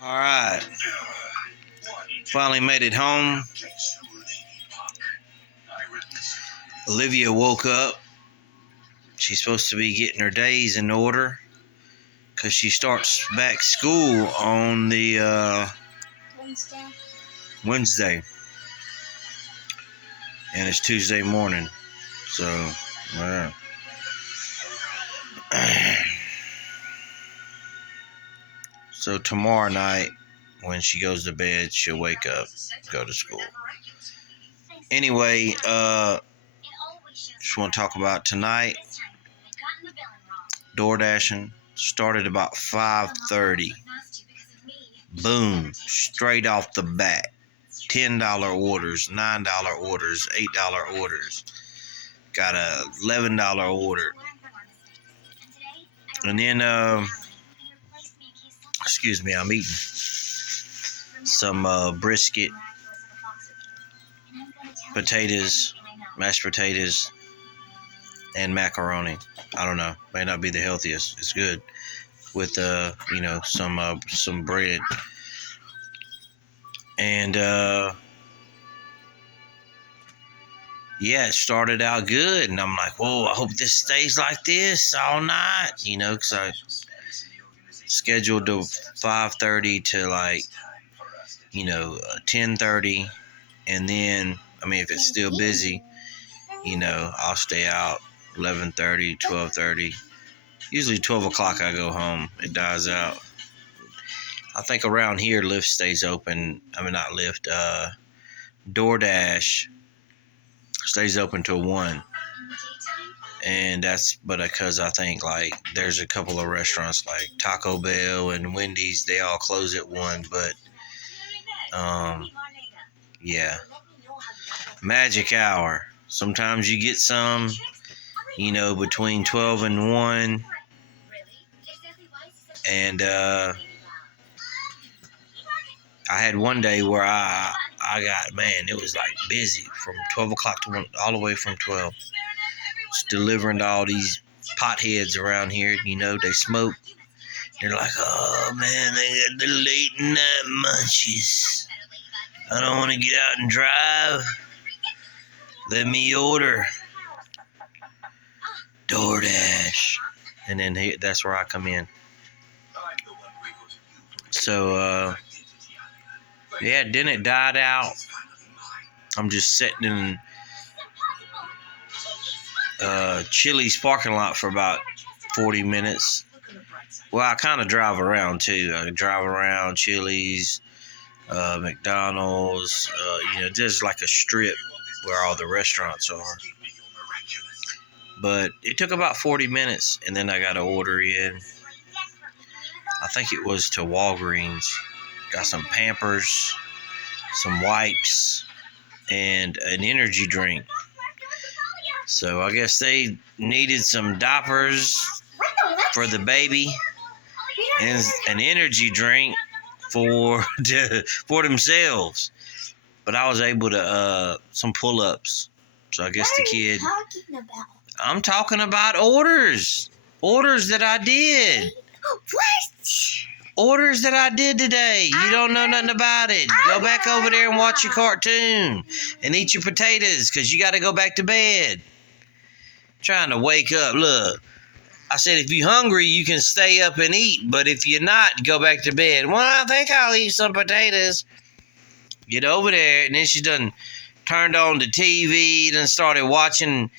All right. Finally made it home. Olivia woke up. She's supposed to be getting her days in order because she starts back school on the Wednesday. And it's Tuesday morning. So, so tomorrow night, when she goes to bed, she'll wake up, go to school. Anyway, just want to talk about tonight. DoorDashing started about 5:30. Boom, straight off the bat. $10 orders, $9 orders, $8 orders. Got a $11 order. And then, excuse me, I'm eating some brisket, potatoes, mashed potatoes, and macaroni. I don't know, may not be the healthiest. It's good with some bread. And yeah, it started out good, and I'm like, whoa, I hope this stays like this all night, because I scheduled to 5:30 to 10:30, and then, if it's still busy, I'll stay out 11:30, 12:30. Usually 12 o'clock I go home. It dies out. I think around here Lyft stays open. Not Lyft. DoorDash stays open till 1. And that's because I think there's a couple of restaurants like Taco Bell and Wendy's. They all close at 1. But yeah. Magic hour. Sometimes you get some, between 12 and 1. And I had one day where I got, it was busy from 12 o'clock to 1, all the way from 12. Just delivering to all these potheads around here, they smoke. They're like, oh man, they got the late night munchies. I don't want to get out and drive. Let me order DoorDash. And then that's where I come in. So, yeah, then it died out. I'm just sitting in Chili's parking lot for about 40 minutes. Well, I kind of drive around too. I drive around Chili's, McDonald's. There's like a strip where all the restaurants are. But it took about 40 minutes, and then I got an order in. I think it was to Walgreens. Got some Pampers, some wipes, and an energy drink. So I guess they needed some diapers for the baby and an energy drink for themselves. But I was able to some pull-ups. So I guess the kid. I'm talking about orders that I did. Orders that I did today. You don't know nothing about it. Go back over there and watch your cartoon and eat your potatoes because you got to go back to bed. Trying to wake up. Look, I said if you're hungry, you can stay up and eat. But if you're not, go back to bed. Well, I think I'll eat some potatoes. Get over there. And then she done turned on the TV and started watching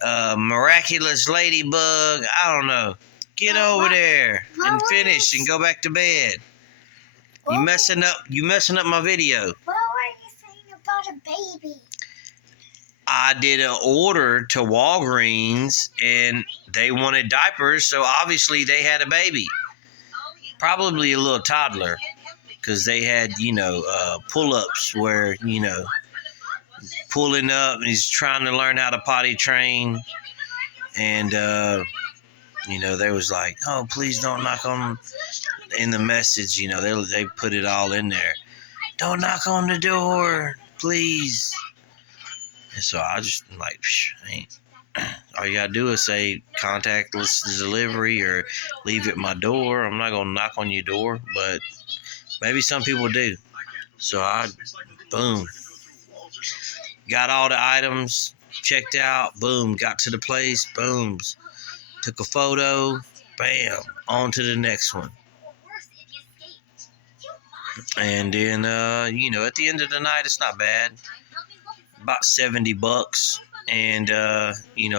Miraculous Ladybug. I don't know. Get over there and finish and go back to bed. You messing up my video. What were you saying about a baby? I did an order to Walgreens and they wanted diapers, so obviously they had a baby. Probably a little toddler, because they had, pull-ups where, pulling up and he's trying to learn how to potty train. And, they was like, oh, please don't knock on, in the message, they put it all in there. Don't knock on the door, please. And so I just all you gotta do is say contactless delivery or leave it at my door. I'm not gonna knock on your door, but Maybe some people do. So I, boom, got all the items, checked out, boom, got to the place, boom, took a photo, bam, on to the next one. And then, at the end of the night, it's not bad. About $70. And,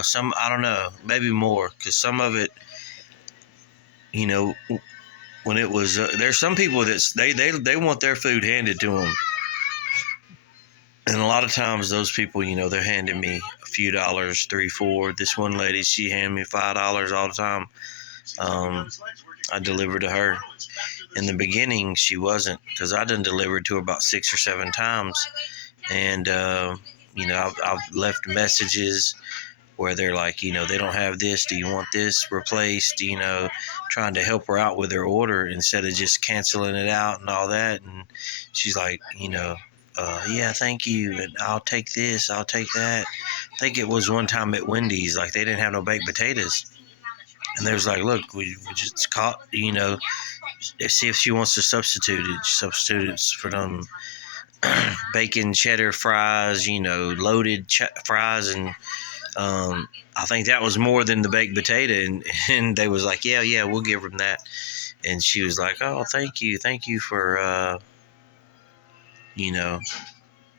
some, I don't know, maybe more. Because some of it, when it was, there's some people that they want their food handed to them. And a lot of times those people, they're handing me a few dollars, $3, $4. This one lady, she handed me $5 all the time. I delivered to her. In the beginning, she wasn't, because I done delivered to her about 6 or 7 times. And, I've left messages where they're like, they don't have this. Do you want this replaced? Trying to help her out with her order instead of just canceling it out and all that. And she's like, yeah, thank you. And I'll take this. I'll take that. I think it was one time at Wendy's, like they didn't have no baked potatoes. And they was like, look, we just caught, see if she wants to substitute it. Substitute it for them bacon cheddar fries, loaded fries. And I think that was more than the baked potato. And they was like, yeah, we'll give them that. And she was like, oh, thank you for,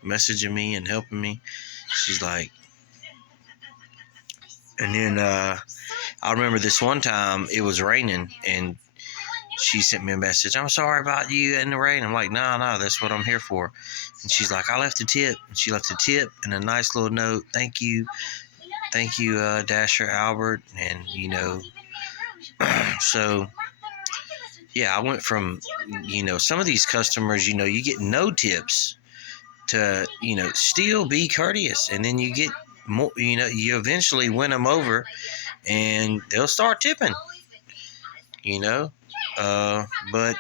messaging me and helping me. She's like, and then I remember this one time it was raining and she sent me a message. I'm sorry about you in the rain. I'm like, no, that's what I'm here for. And she's like, I left a tip. And she left a tip and a nice little note. Thank you, Dasher Albert. And, so, yeah, I went from, some of these customers, you get no tips to, still be courteous. And then you get more, you eventually win them over and they'll start tipping, but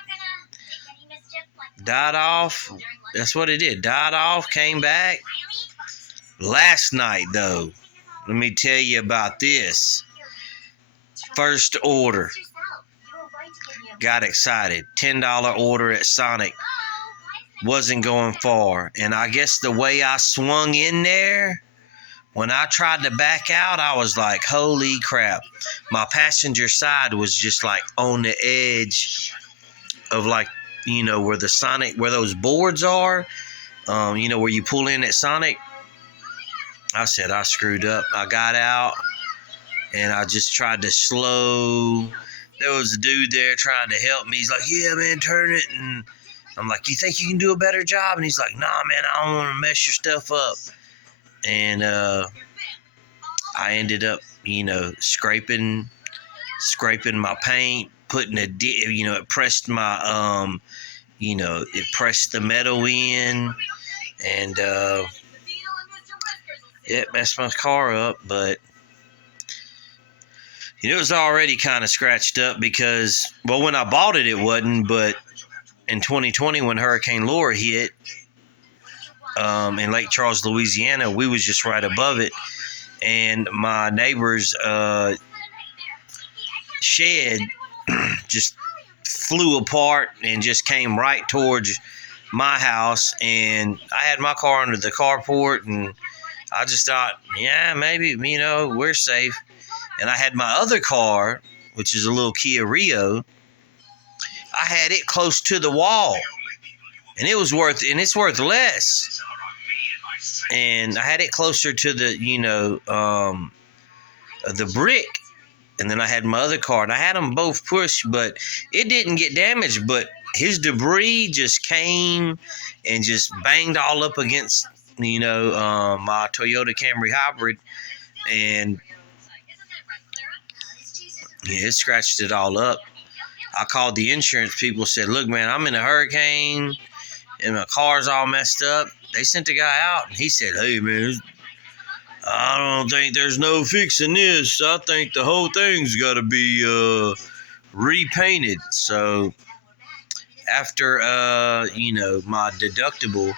died off. That's what it did. Died off, came back. Last night, though, let me tell you about this. First order. Got excited. $10 order at Sonic. Wasn't going far. And I guess the way I swung in there, when I tried to back out, I was like, holy crap. My passenger side was just like on the edge of like, where the Sonic, where those boards are, where you pull in at Sonic. I said, I screwed up. I got out and I just tried to slow. There was a dude there trying to help me. He's like, yeah, man, turn it. And I'm like, you think you can do a better job? And he's like, nah, man, I don't want to mess your stuff up. And I ended up, scraping my paint, putting it pressed my, it pressed the metal in, and it messed my car up. But it was already kind of scratched up because, well, when I bought it, it wasn't. But in 2020, when Hurricane Laura hit, in Lake Charles, Louisiana, we was just right above it, and my neighbor's shed just flew apart and just came right towards my house, and I had my car under the carport, and I just thought, yeah, maybe, we're safe. And I had my other car, which is a little Kia Rio. I had it close to the wall, and it's worth less. And I had it closer to the, the brick. And then I had my other car, and I had them both pushed, but it didn't get damaged. But his debris just came and just banged all up against, my Toyota Camry Hybrid. And it scratched it all up. I called the insurance people, said, look, man, I'm in a hurricane, and my car's all messed up. They sent the guy out, and he said, hey, man, I don't think there's no fixing this. I think the whole thing's got to be repainted. So after, my deductible,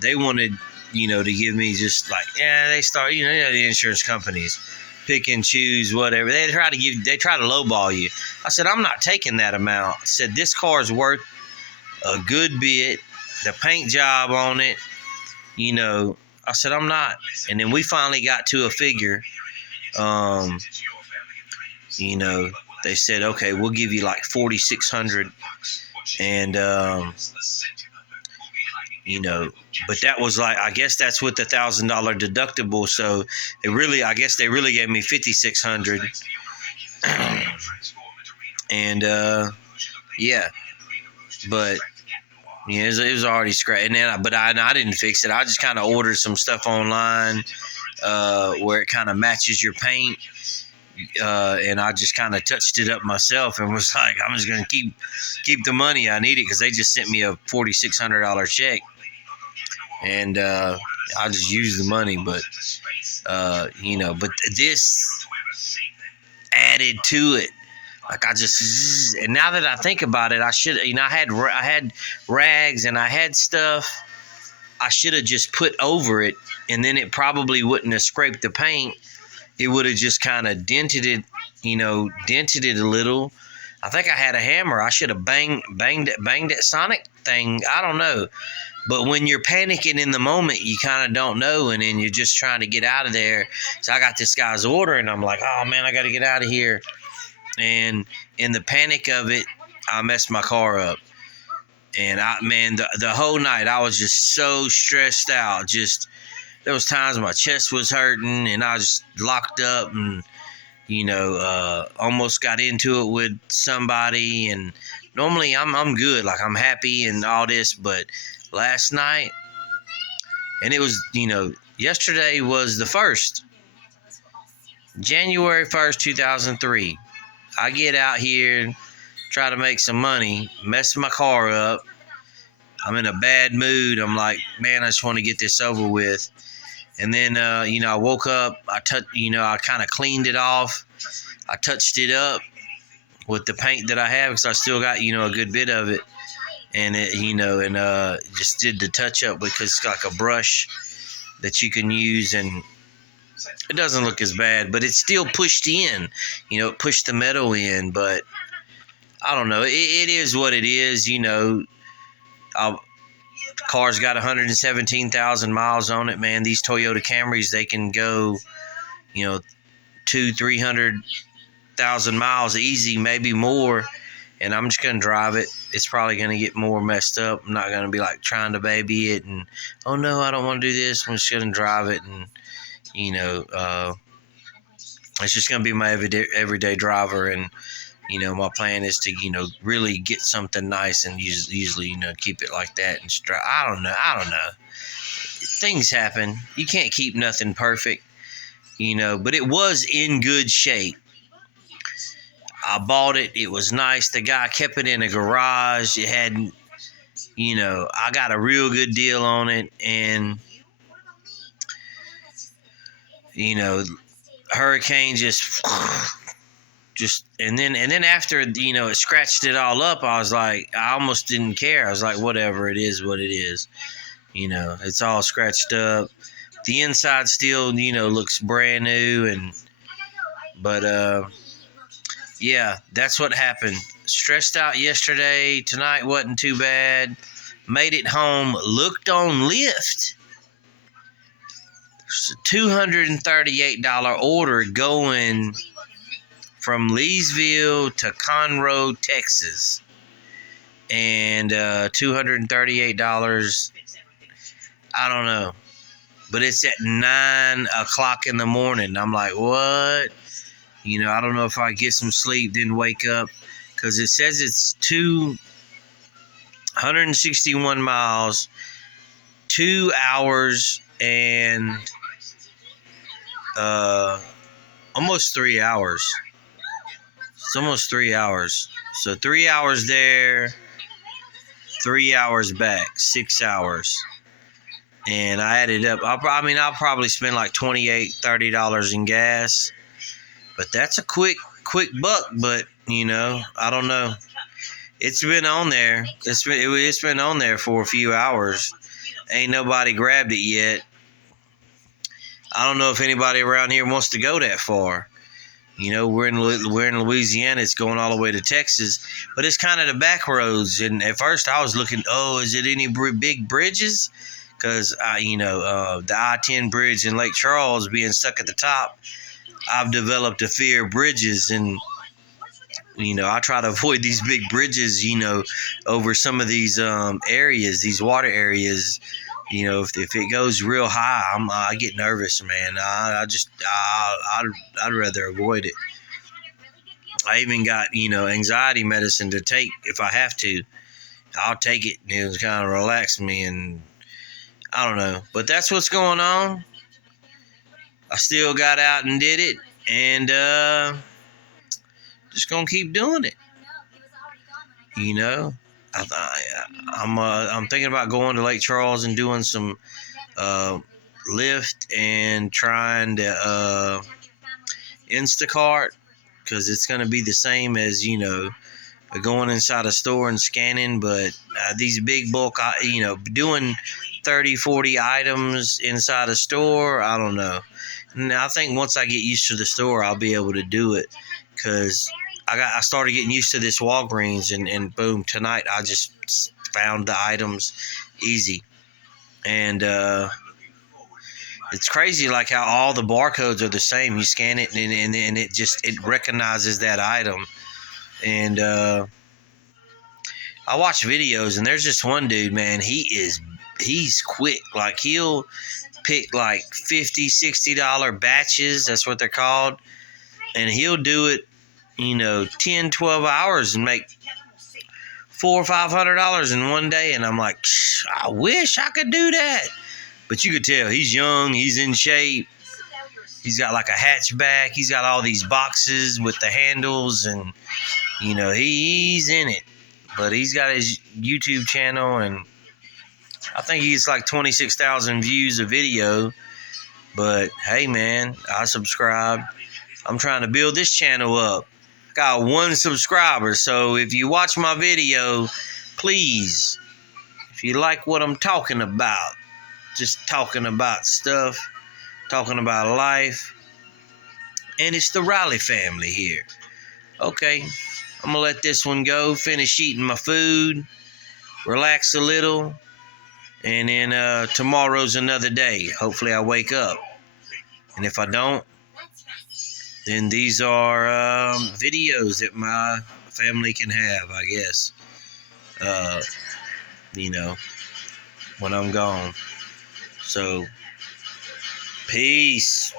they wanted, to give me just like, they start, the insurance companies pick and choose whatever. They try to lowball you. I said, I'm not taking that amount. I said, this car is worth a good bit. The paint job on it, I said, I'm not. And then we finally got to a figure. You know, they said, okay, we'll give you like 4,600, and but that was like, I guess that's with the $1,000 deductible. So I guess they really gave me 5,600, and yeah, but yeah, it was already scratched. And then, I didn't fix it. I just kind of ordered some stuff online where it kind of matches your paint. And I just kind of touched it up myself and was like, I'm just gonna keep the money. I need it because they just sent me a $4,600 check, and I just used the money. But but this added to it. Like and now that I think about it, I should, I had rags and I had stuff. I should have just put over it, and then it probably wouldn't have scraped the paint. It would have just kind of dented it a little. I think I had a hammer. I should have banged that Sonic thing. I don't know. But when you're panicking in the moment, you kind of don't know, and then you're just trying to get out of there. So I got this guy's order, and I'm like, oh, man, I got to get out of here. And in the panic of it, I messed my car up. And, the whole night, I was just so stressed out. Just, there was times my chest was hurting, and I was locked up and, almost got into it with somebody. And normally I'm good. Like, I'm happy and all this. But last night, and it was, yesterday was the 1st. January 1st, 2003. I get out here, try to make some money, mess my car up. I'm in a bad mood. I'm like, man, I just want to get this over with. And then, I woke up. I kind of cleaned it off. I touched it up with the paint that I have because I still got, a good bit of it. And it, just did the touch up because it's like a brush that you can use, and it doesn't look as bad, but it's still pushed in. It pushed the metal in, but I don't know. It is what it is. The car's got 117,000 miles on it, man. These Toyota Camrys, they can go, 200,000-300,000 miles easy, maybe more. And I'm just going to drive it. It's probably going to get more messed up. I'm not going to be like trying to baby it and, oh no, I don't want to do this. I'm just going to drive it, and, it's just going to be my everyday driver. And, my plan is to, really get something nice and usually, keep it like that. And I don't know. Things happen. You can't keep nothing perfect, but it was in good shape. I bought it. It was nice. The guy kept it in a garage. It had, I got a real good deal on it. And, hurricane just, and then after, it scratched it all up. I was like, I almost didn't care. I was like, whatever, it is what it is. It's all scratched up. The inside still, looks brand new. But yeah, that's what happened. Stressed out yesterday. Tonight wasn't too bad. Made it home. Looked on Lyft. It's a $238 order going from Leesville to Conroe, Texas. And $238. I don't know. But it's at 9 o'clock in the morning. I'm like, what? I don't know if I get some sleep, then wake up. Because it says it's 161 miles, 2 hours, and almost 3 hours. It's almost 3 hours. So 3 hours there, 3 hours back, 6 hours. And I added up. I'll probably spend like $28-$30 in gas. But that's a quick buck. But I don't know. It's been on there. It's been on there for a few hours. Ain't nobody grabbed it yet. I don't know if anybody around here wants to go that far. You know, we're in Louisiana. It's going all the way to Texas, but it's kind of the back roads. And at first, I was looking. Oh, is it any big bridges? Because the I-10 bridge in Lake Charles being stuck at the top, I've developed a fear of bridges, and I try to avoid these big bridges. Over some of these areas, these water areas. If it goes real high, I get nervous, man. I'd rather avoid it. I even got anxiety medicine to take if I have to. I'll take it. It kind of relax me, and I don't know. But that's what's going on. I still got out and did it, and just gonna keep doing it. I'm thinking about going to Lake Charles and doing some Lyft and trying to Instacart, because it's going to be the same as going inside a store and scanning, but these big bulk, doing 30-40 items inside a store, I don't know. And I think once I get used to the store, I'll be able to do it, because I started getting used to this Walgreens, and boom, tonight I just found the items easy. And it's crazy, like how all the barcodes are the same. You scan it, and it recognizes that item. And I watch videos, and there's just one dude, man. He's quick. Like, he'll pick like $50-$60 batches. That's what they're called. And he'll do it, 10-12 hours and make $400 or $500 in one day. And I'm like, I wish I could do that. But you could tell he's young, he's in shape. He's got like a hatchback. He's got all these boxes with the handles, and he's in it. But he's got his YouTube channel, and I think he's like 26,000 views a video. But hey, man, I subscribed. I'm trying to build this channel up. Got 1 subscriber. So if you watch my video, please, if you like what I'm talking about, just talking about stuff, talking about life, and it's the Riley family here. Okay, I'm gonna let this one go, finish eating my food, relax a little, and then tomorrow's another day. Hopefully I wake up, and if I don't, then these are videos that my family can have, I guess, when I'm gone. So, peace.